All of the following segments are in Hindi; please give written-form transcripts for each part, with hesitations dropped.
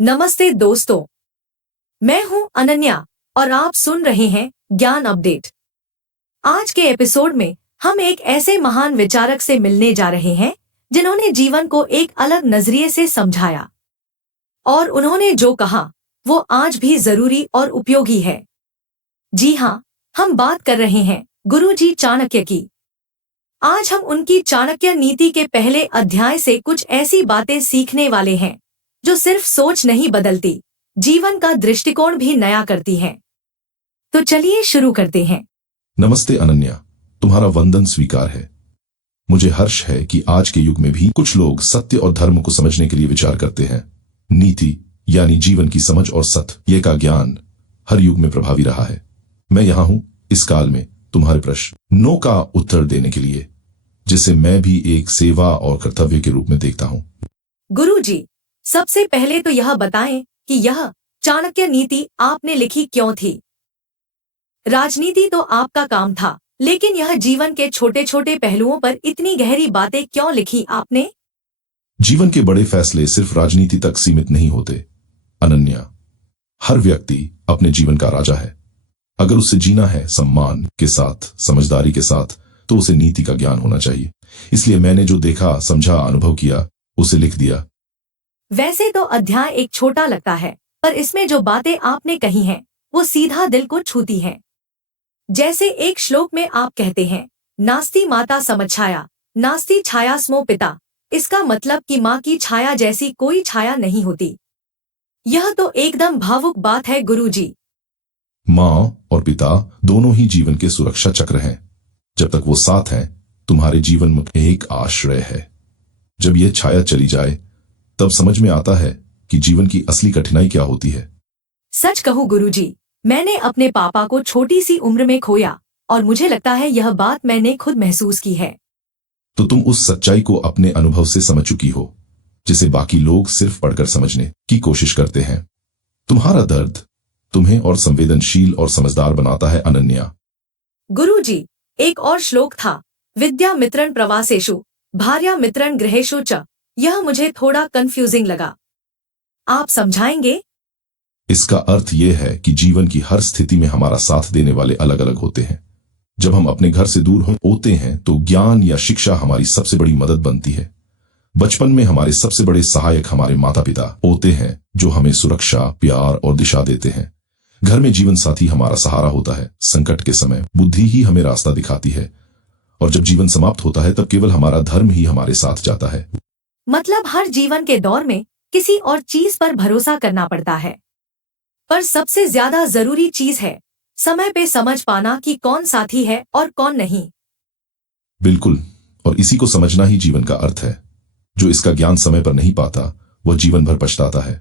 नमस्ते दोस्तों, मैं हूं अनन्या और आप सुन रहे हैं ज्ञान अपडेट। आज के एपिसोड में हम एक ऐसे महान विचारक से मिलने जा रहे हैं जिन्होंने जीवन को एक अलग नजरिए से समझाया और उन्होंने जो कहा वो आज भी जरूरी और उपयोगी है। जी हाँ, हम बात कर रहे हैं गुरुजी चाणक्य की। आज हम उनकी चाणक्य नीति के पहले अध्याय से कुछ ऐसी बातें सीखने वाले हैं जो सिर्फ सोच नहीं बदलती, जीवन का दृष्टिकोण भी नया करती हैं। तो चलिए शुरू करते हैं। नमस्ते अनन्या, तुम्हारा वंदन स्वीकार है। मुझे हर्ष है कि आज के युग में भी कुछ लोग सत्य और धर्म को समझने के लिए विचार करते हैं। नीति यानी जीवन की समझ और सत्य ये का ज्ञान हर युग में प्रभावी रहा है। मैं यहाँ हूँ इस काल में तुम्हारे प्रश्नों का उत्तर देने के लिए, जिसे मैं भी एक सेवा और कर्तव्य के रूप में देखता हूँ। गुरुजी, सबसे पहले तो यह बताएं कि यह चाणक्य नीति आपने लिखी क्यों थी? राजनीति तो आपका काम था, लेकिन यह जीवन के छोटे छोटे पहलुओं पर इतनी गहरी बातें क्यों लिखी आपने? जीवन के बड़े फैसले सिर्फ राजनीति तक सीमित नहीं होते अनन्या। हर व्यक्ति अपने जीवन का राजा है। अगर उसे जीना है सम्मान के साथ, समझदारी के साथ, तो उसे नीति का ज्ञान होना चाहिए। इसलिए मैंने जो देखा, समझा, अनुभव किया, उसे लिख दिया। वैसे तो अध्याय एक छोटा लगता है, पर इसमें जो बातें आपने कही हैं वो सीधा दिल को छूती हैं। जैसे एक श्लोक में आप कहते हैं, नास्ति माता समच्छाया, नास्ति छाया स्मो पिता। इसका मतलब कि माँ की छाया जैसी कोई छाया नहीं होती। यह तो एकदम भावुक बात है गुरुजी। माँ और पिता दोनों ही जीवन के सुरक्षा चक्र हैं। जब तक वो साथ हैं, तुम्हारे जीवन में एक आश्रय है। जब यह छाया चली जाए तब समझ में आता है कि जीवन की असली कठिनाई क्या होती है। सच कहूँ गुरुजी, मैंने अपने पापा को छोटी सी उम्र में खोया और मुझे लगता है यह बात मैंने खुद महसूस की है। तो तुम उस सच्चाई को अपने अनुभव से समझ चुकी हो, जिसे बाकी लोग सिर्फ पढ़कर समझने की कोशिश करते हैं। तुम्हारा दर्द तुम्हें और संवेदनशील और समझदार बनाता है अनन्या। गुरुजी, एक और श्लोक था, विद्या मित्रन प्रवासेषु भार्या मित्रन गृहेषु च। यह मुझे थोड़ा कंफ्यूजिंग लगा, आप समझाएंगे? इसका अर्थ यह है कि जीवन की हर स्थिति में हमारा साथ देने वाले अलग अलग होते हैं। जब हम अपने घर से दूर होते हैं तो ज्ञान या शिक्षा हमारी सबसे बड़ी मदद बनती है। बचपन में हमारे सबसे बड़े सहायक हमारे माता पिता होते हैं, जो हमें सुरक्षा, प्यार और दिशा देते हैं। घर में जीवन साथी हमारा सहारा होता है। संकट के समय बुद्धि ही हमें रास्ता दिखाती है, और जब जीवन समाप्त होता है तब केवल हमारा धर्म ही हमारे साथ जाता है। मतलब हर जीवन के दौर में किसी और चीज पर भरोसा करना पड़ता है, पर सबसे ज्यादा जरूरी चीज है समय पे समझ पाना कि कौन साथी है और कौन नहीं। बिल्कुल, और इसी को समझना ही जीवन का अर्थ है। जो इसका ज्ञान समय पर नहीं पाता वह जीवन भर पछताता है।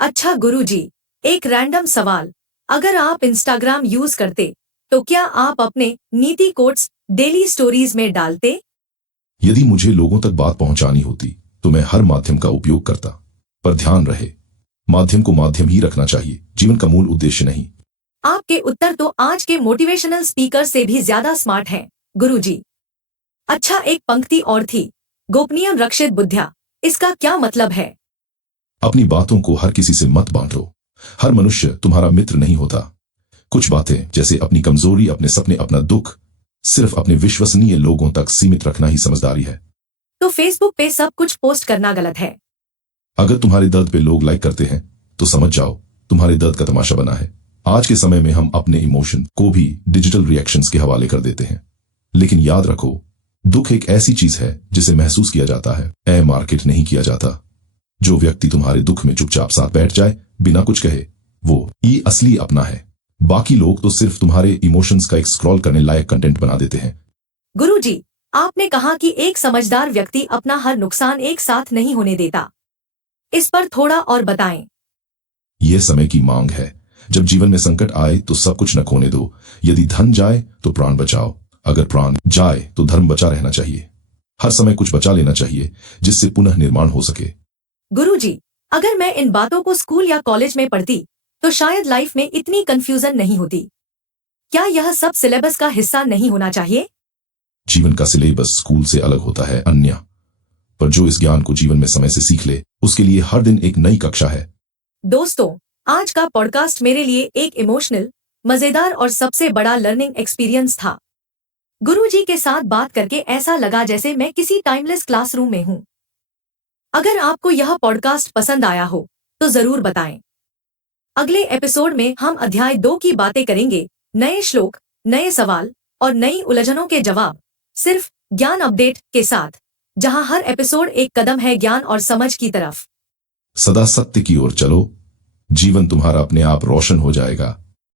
अच्छा गुरुजी, एक रैंडम सवाल, अगर आप इंस्टाग्राम यूज करते तो क्या आप अपने नीति कोट्स डेली स्टोरीज में डालते? यदि मुझे लोगों तक बात पहुंचानी होती तो मैं हर माध्यम का उपयोग करता, पर ध्यान रहे, माध्यम को माध्यम ही रखना चाहिए, जीवन का मूल उद्देश्य नहीं। आपके उत्तर तो आज के मोटिवेशनल स्पीकर से भी ज्यादा स्मार्ट हैं, गुरुजी। अच्छा, एक पंक्ति और थी, गोपनीयम रक्षित बुद्ध्या। इसका क्या मतलब है? अपनी बातों को हर किसी से मत बांटो। हर मनुष्य तुम्हारा मित्र नहीं होता। कुछ बातें, जैसे अपनी कमजोरी, अपने सपने, अपना दुख, सिर्फ अपने विश्वसनीय लोगों तक सीमित रखना ही समझदारी है। तो फेसबुक पे सब कुछ पोस्ट करना गलत है? अगर तुम्हारे दर्द पे लोग लाइक करते हैं तो समझ जाओ तुम्हारे दर्द का तमाशा बना है। आज के समय में हम अपने इमोशन को भी डिजिटल रिएक्शंस के हवाले कर देते हैं, लेकिन याद रखो, दुख एक ऐसी चीज है जिसे महसूस किया जाता है, मार्केट नहीं किया जाता। जो व्यक्ति तुम्हारे दुख में चुपचाप साथ बैठ जाए बिना कुछ कहे, वो ही असली अपना है। बाकी लोग तो सिर्फ तुम्हारे इमोशंस का एक स्क्रॉल करने लायक कंटेंट बना देते हैं। गुरुजी, आपने कहा कि एक समझदार व्यक्ति अपना हर नुकसान एक साथ नहीं होने देता, इस पर थोड़ा और बताएं। यह समय की मांग है। जब जीवन में संकट आए तो सब कुछ न खोने दो। यदि धन जाए तो प्राण बचाओ, अगर प्राण जाए तो धर्म बचा रहना चाहिए। हर समय कुछ बचा लेना चाहिए जिससे पुनः निर्माण हो सके। गुरुजी, अगर मैं इन बातों को स्कूल या कॉलेज में पढ़ती तो शायद लाइफ में इतनी कंफ्यूजन नहीं होती। क्या यह सब सिलेबस का हिस्सा नहीं होना चाहिए? जीवन का सिलेबस स्कूल से अलग होता है अन्य, पर जो इस ज्ञान को जीवन में समय से सीख ले, उसके लिए हर दिन एक नई कक्षा है। दोस्तों, आज का पॉडकास्ट मेरे लिए एक इमोशनल, मजेदार और सबसे बड़ा लर्निंग एक्सपीरियंस था। गुरुजी के साथ बात करके ऐसा लगा जैसे मैं किसी टाइमलेस क्लासरूम में हूं। अगर आपको यह पॉडकास्ट पसंद आया हो तो जरूर बताएं। अगले एपिसोड में हम अध्याय 2 की बातें करेंगे, नए श्लोक, नए सवाल और नई उलझनों के जवाब, सिर्फ ज्ञान अपडेट के साथ, जहां हर एपिसोड एक कदम है ज्ञान और समझ की तरफ। सदा सत्य की ओर चलो, जीवन तुम्हारा अपने आप रोशन हो जाएगा।